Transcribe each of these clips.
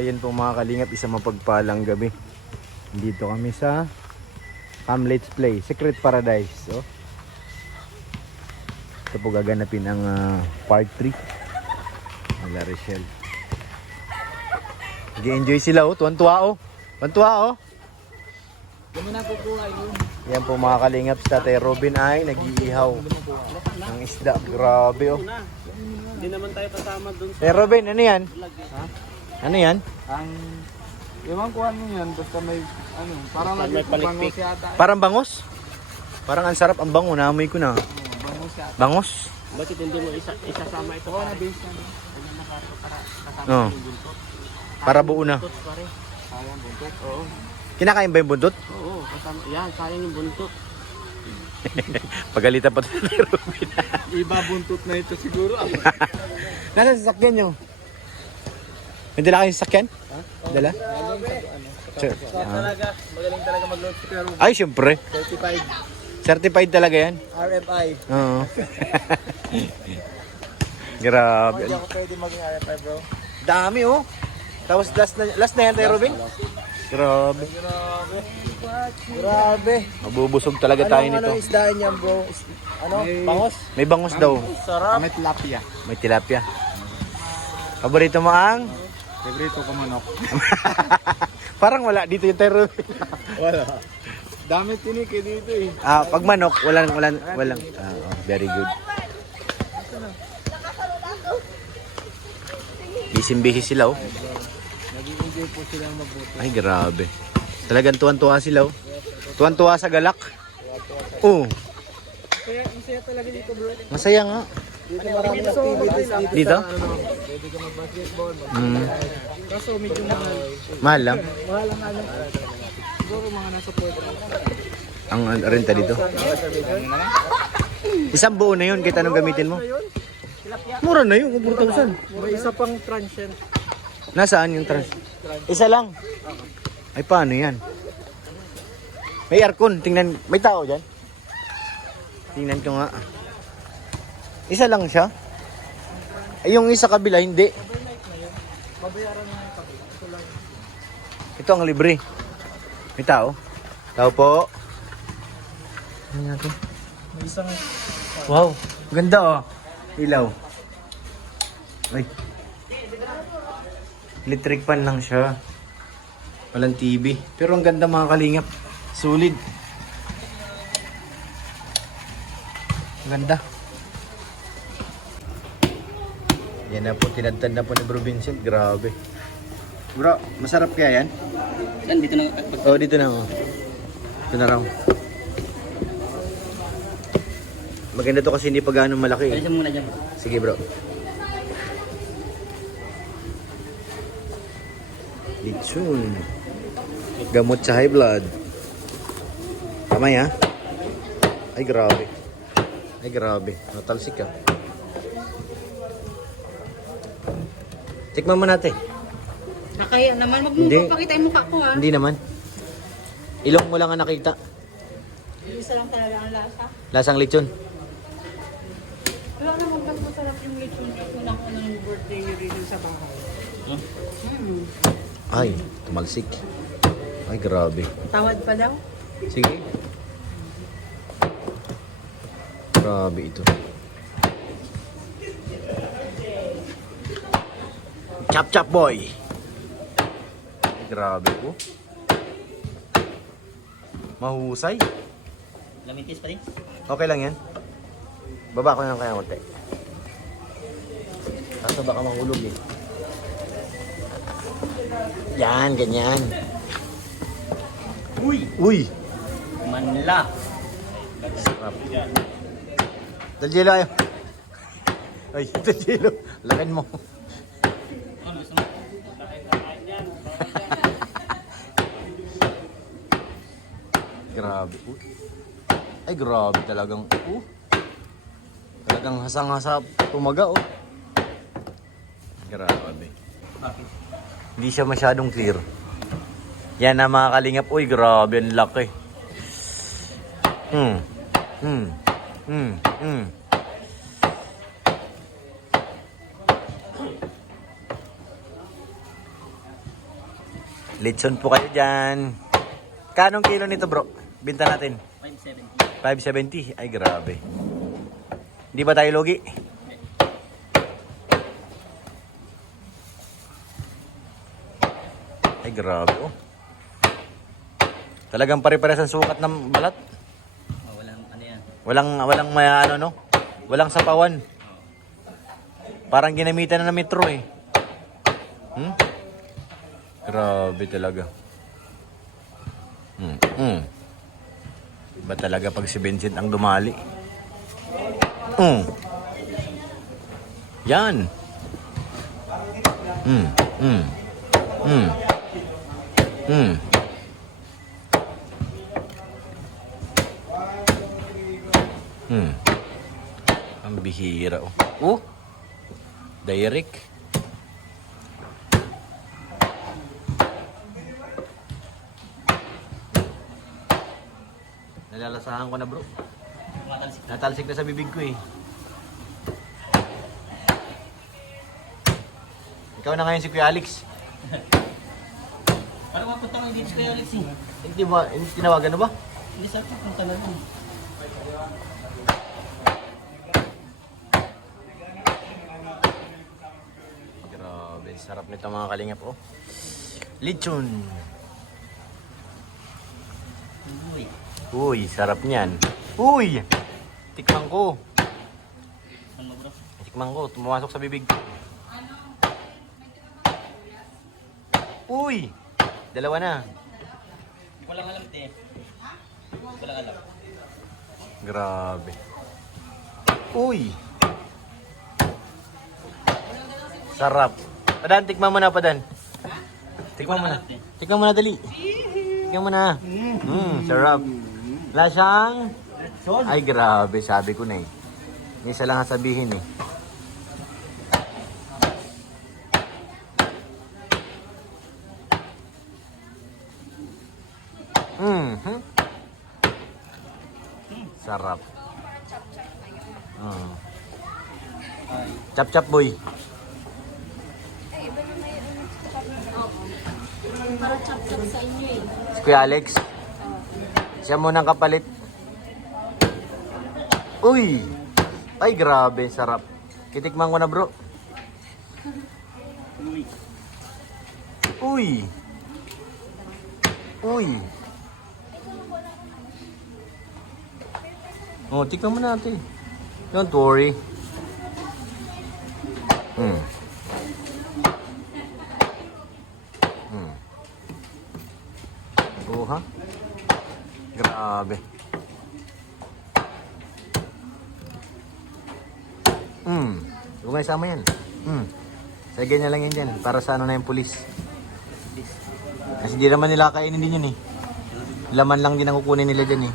ayan po mga kalingap, isang mapagpalang gabi. Dito kami sa Let's Play, Secret Paradise. Oh. Ito po gaganapin ang part 3 ng La Rochelle. Nag-enjoy sila oh, tuwan-tuwa oh. Tuwan-tuwa oh. Gano'n na po po ayun. Yan po mga kalingap, si Tatay Robin ay nag-iihaw ng isda. Grabe oh. Hindi naman tayo kasama doon sa Eh Robin, ano yan? vlog eh. Ha? Ano yan? Ang ewan ko ano yan, basta may ano, parang May nagpapangos yata. Parang bangos? Parang ang sarap ang bango, naamoy ko na. Bangos yata. Bangos? Bakit hindi mo isasama ito? Oo, na-base na. Ano para kasama Oo. yung buntot? Para buo na. Buntot pare. Sayang buntot. Oo. Kinakain ba yung buntot? Oo, kasama. Yan, sayang yung buntot. Pagalitan pa ito ni Robin. Iba buntot na ito siguro. Nasa sasakyan nyo? May dala kayong sasakyan? Dala? Sure. Talaga, magaling talaga mag-load si Pero Ay, syempre. certified Certified talaga yan. RFI. Oo. Grabe. Hindi ako pwede maging RFI bro. Dami oh. Tapos last na yan tayo, Robin? Grabe. Grabe. Mabubusog talaga tayo nito. Anong isdaan yan bro? Ano? Bangos? May bangos daw. Sarap. May tilapia. May tilapia. Paborito mo ang? Favorito ko manok. Parang wala dito yung tayo, Robin. Wala. Dami tinik eh dito eh. Pag manok, walang. Very good. Busy sila oh. Nag-enjoy po silang magbuto. Ay, grabe. Talagang tuwan-tuwa sila oh. Tuwan-tuwa sa galak. Oo. Kaya masaya talaga dito bro. Masaya nga. Dito maraming activities dito. Dito? Sa, ano, pwede ka mag-basketball. Kaso medyo mahal. Mahal lang. Mahal ang ano. Siguro mga nasa 40. Ang renta dito. Isang buo na yun, kahit anong gamitin mo. Mura na yun, 4,000. May isa pang transient. Nasaan yung trans? Isa lang. Ay, paano yan? May aircon, tingnan. May tao dyan? Tingnan ko nga. Isa lang siya? Ay, yung isa kabila, hindi. Babayaran mo yung kabila. Ito lang. Ito ang libre. May tao. Tao po. Ano natin? May isang Wow, ganda oh. Ilaw. Ay. Electric fan lang siya. Walang TV. Pero ang ganda mga kalingap. Solid. Ang ganda. Yan na po, tinadtad na po ni Bro Vincent. Grabe. Bro, masarap kaya yan? Saan dito na? Oh, dito na oh. Dito na raw. Maganda to kasi hindi pa gaano malaki eh. Alisan mo muna dyan. Sige bro. Lechon. Gamot sa high blood. Tama ya? Ay grabe. Ay grabe. Natalsik ka. Tikman mo natin. Nakaya naman, wag mo Hindi. papakita yung mukha ko ha. Hindi naman. Ilong mo lang ang nakita. Isa lang talaga ang lasa. Lasang lechon. Wala naman pag masarap yung lechon ko na ako ng birthday review sa bahay. Ay, tumalsik. Ay grabe. Tawad pa daw. Sige. Grabe ito. Chop chop boy. Ay, grabe po. Mahusay. Lamitis pa rin. Okay lang yan. Baba ko na lang kaya konti. Kaso baka mahulog eh. Yan, ganyan. Uy! Uy! Manla! Sarap. Daljelo ayo. Ay, daljelo. Lakan mo. Grabe. Ay, grabe talagang. Talagang hasang-hasa tumaga, oh. Grabe. Hindi siya masyadong clear. Yan na mga kalingap. Uy, grabe. Ang laki. Lechon po kayo dyan. Kanong kilo nito bro? Binta natin. 570. 570. Ay grabe. Hindi ba tayo logi? Ay grabe oh. Talagang pare-pares ang sukat ng balat. Oh, walang ano yan. Walang may ano no? Walang sapawan. Parang ginamitan na ng metro eh. Grabe talaga. Iba talaga pag si Vincent ang dumali. Yan. Ang bihira oh. Oh. Direct. Nalalasahan ko na bro. Tumatalsik. Natalsik na sa bibig ko eh. Ikaw na ngayon si Kuya Alex. Parang mapunta ko dito kay Alex eh. Hindi ba, tinawagan mo ba? Hindi sa akin, punta na dun. Grabe, sarap nito mga kalingap oh. Lechon. Uy. Uy, sarap niyan. Uy! Tikman ko. Ano bro? Tikman ko, tumamasok sa bibig. Uy! Dalawa na. Walang alam te. Walang alam. Grabe. Uy! Sarap. Padan, tikman mo na, Padan. Tikman mo na. Tikman mo na, dali. Tikman mo na. Sarap. Lasang? Ay, grabe. Sabi ko na eh. May isa lang sabihin eh. Sarap. Chap-chap boy. Para chop-chop sa inyo eh. Si Kuya Alex. Siya munang kapalit. Uy! Ay, grabe. Sarap. Kitikman ko na, bro. Uy. Uy! Uy! Oh, tikman mo natin. Don't worry. Oh, ha? Grabe. Huwag nga isama yan. Sagay na lang yan dyan. Para sa ano na yung pulis. Kasi di naman nila kainin din yun eh. Laman lang din ang kukunin nila dyan eh.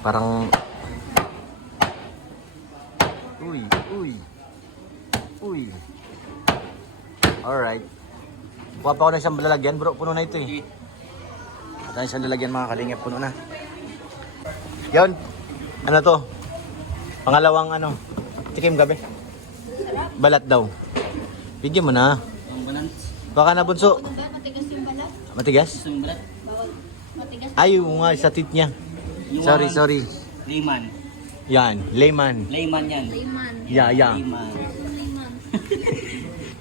Parang... Uy, uy. Uy. Alright. Kuha pa ako ng isang lalagyan bro. Puno na ito eh. At isang lalagyan mga kalingap. Puno na. Yun. Ano to? Pangalawang ano. Tikim gabi. Balat daw. Bigyan mo na. Ang balance. Baka na bunso. Ano ba? Matigas yung balat? Matigas? Gusto mo balat? Bawal. Matigas. Ay, yung nga sa tit niya. Yung Sorry, one- sorry. Layman. Yan. Layman. Layman yan. Layman. Yeah, yeah. Layman. Layman.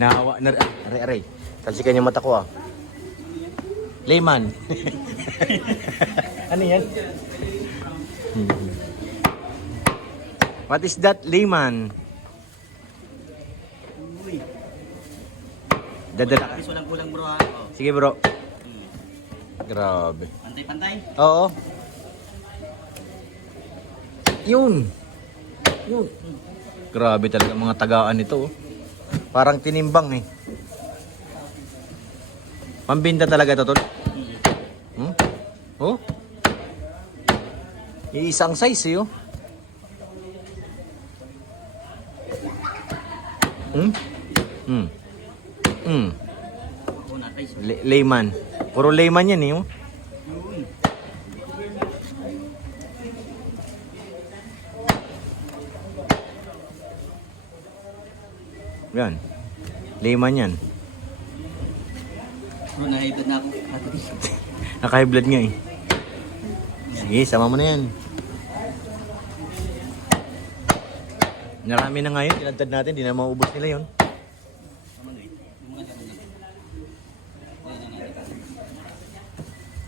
Nahawa. Aray. Talsikan yung mata ko ah. Layman. Ano yan? What is that, layman? Uy. Dadala ka. Tapos walang kulang bro ha. Oh. Sige bro. Grabe. Pantay-pantay. Oo. Yun. Grabe talaga mga tagaan nito. Oh. Parang tinimbang eh. Pambinta talaga ito, tol. Oh? Iisang size eh, oh. Oh, natay. Layman. Puro layman yan eh, oh. Yan. Layman yan. Bro, nahibad na ako. Naka-high blood nga eh. Sige, sama mo na yan. Narami na ngayon, tinadtad natin, di na maubos nila yon.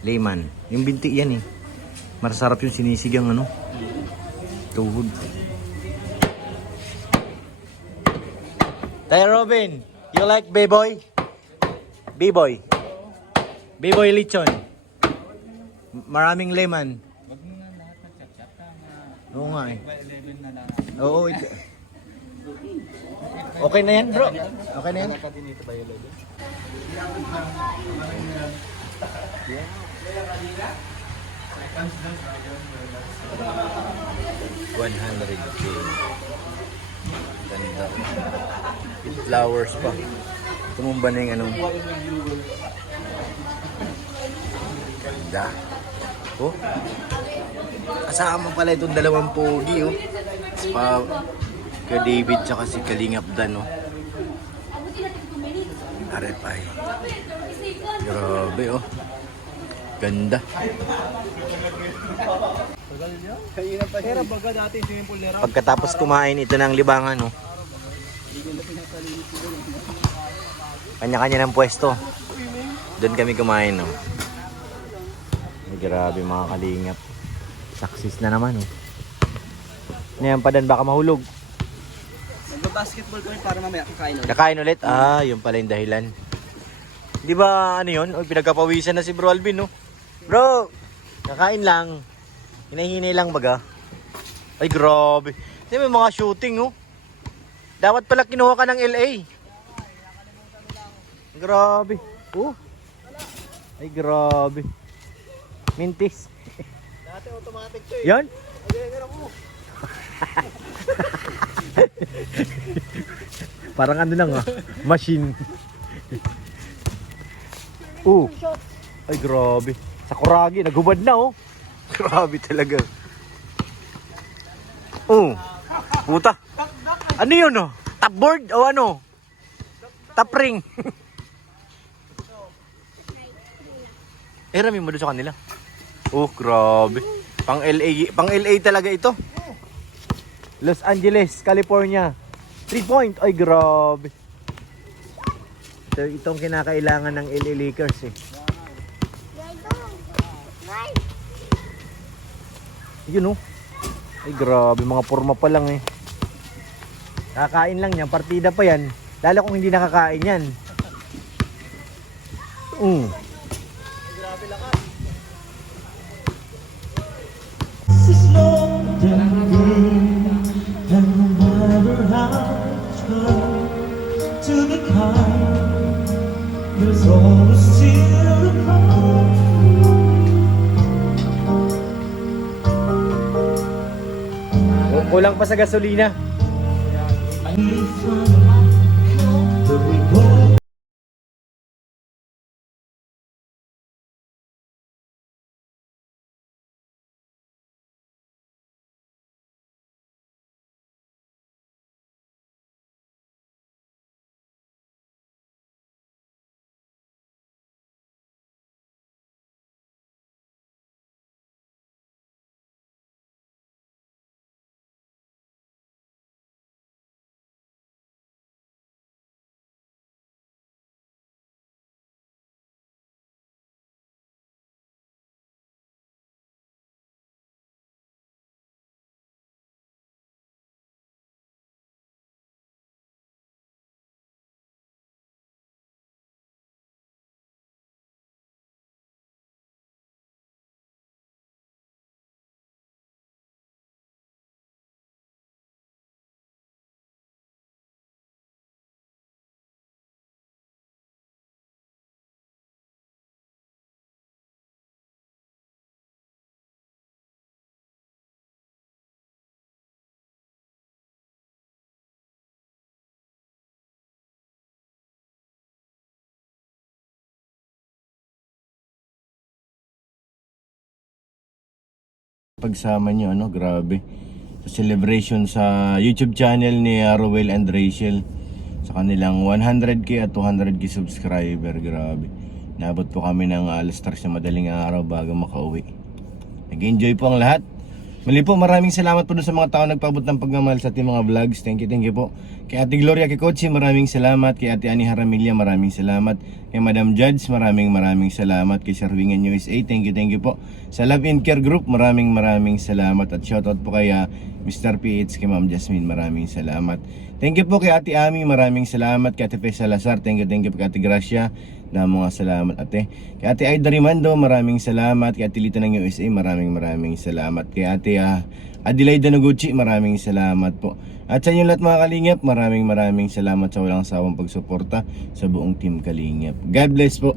Layman. Yung binti yan eh. Masarap yung sinisigang ano. Tuhod. Tayo Robin, you like B-boy? B-boy. B-boy lechon. Maraming layman. Wag mo na lahat nagchat-chat. Tama. Oo nga eh. 11 na lang. Oo. Okay na yan bro. Okay na yan. Ka din ito ba yung logo? $100K. Ganda. With flowers pa. Tumumba na yung anong. Ganda. Oh. Kasama pala itong dalawang pogi oh. Pa kay David tsaka si Kalingap Dan oh. Arepay. Grabe oh. Ganda. Pero baga dati swimming pool nila. Pagkatapos kumain ito ng libangan oh. Kanya-kanya ng pwesto. Doon kami kumain oh. Ay, grabe mga Kalingap. Success na naman oh. Ngayon pa dan baka mahulog. Nagba-basketball kami para mamaya kakain ulit. Kakain ulit? Ah, yun pala yung dahilan. Di ba ano yun? O, pinagkapawisan na si Bro Alvin, no? Bro! Kakain lang. Hinahinay lang baga. Ay, grabe. Di may mga shooting, oh. Dapat pala kinuha ka ng LA. Grabe. Oh. Ay, grabe. Mintis. Dati automatic to eh. Yan? Parang ano lang ah. Machine. Ay, grabe. Sakuragi, naghubad na oh. Grabe talaga. Puta. Ano yun oh? Top board o ano? Top ring. Rami mo doon sa kanila. Grabe. Pang LA talaga ito. Los Angeles, California. 3 point. Ay, grabe. Itong kinakailangan ng LA Lakers eh. Yun oh. Ay, grabe. Mga forma pa lang eh. Kakain lang yan. Partida pa yan. Lalo kung hindi nakakain yan. Grabe lakas. Kulang pa sa gasolina. Pagsama nyo, ano, grabe. Sa celebration sa YouTube channel ni Rowell and Rachel. Sa kanilang 100k at 200k subscriber, grabe. Naabot po kami ng alas 3 na madaling araw bago makauwi. Nag-enjoy po ang lahat. Muli po, maraming salamat po dun sa mga tao nagpaabot ng pagmamahal sa ating mga vlogs. Thank you po. Kay Ate Gloria Kikochi, maraming salamat. Kay Ate Ani Haramilla, maraming salamat. Kay Madam Judge, maraming salamat. Kay Sir Wingan USA, thank you po. Sa Love and Care Group, maraming salamat. At shoutout po kay Mr. PH, kay Ma'am Jasmine, maraming salamat. Thank you po kay Ate Ami, maraming salamat. Kay Ate Fe Salazar, thank you po kay Ate Gracia. Na mga salamat ate. Kay Ate Aida Rimando, maraming salamat. Kay Ate Lita ng USA, maraming salamat. Kay Ate Adelaida Noguchi, maraming salamat po. At sa inyo lahat mga Kalingap, maraming salamat sa walang sawang pagsuporta sa buong Team Kalingap. God bless po.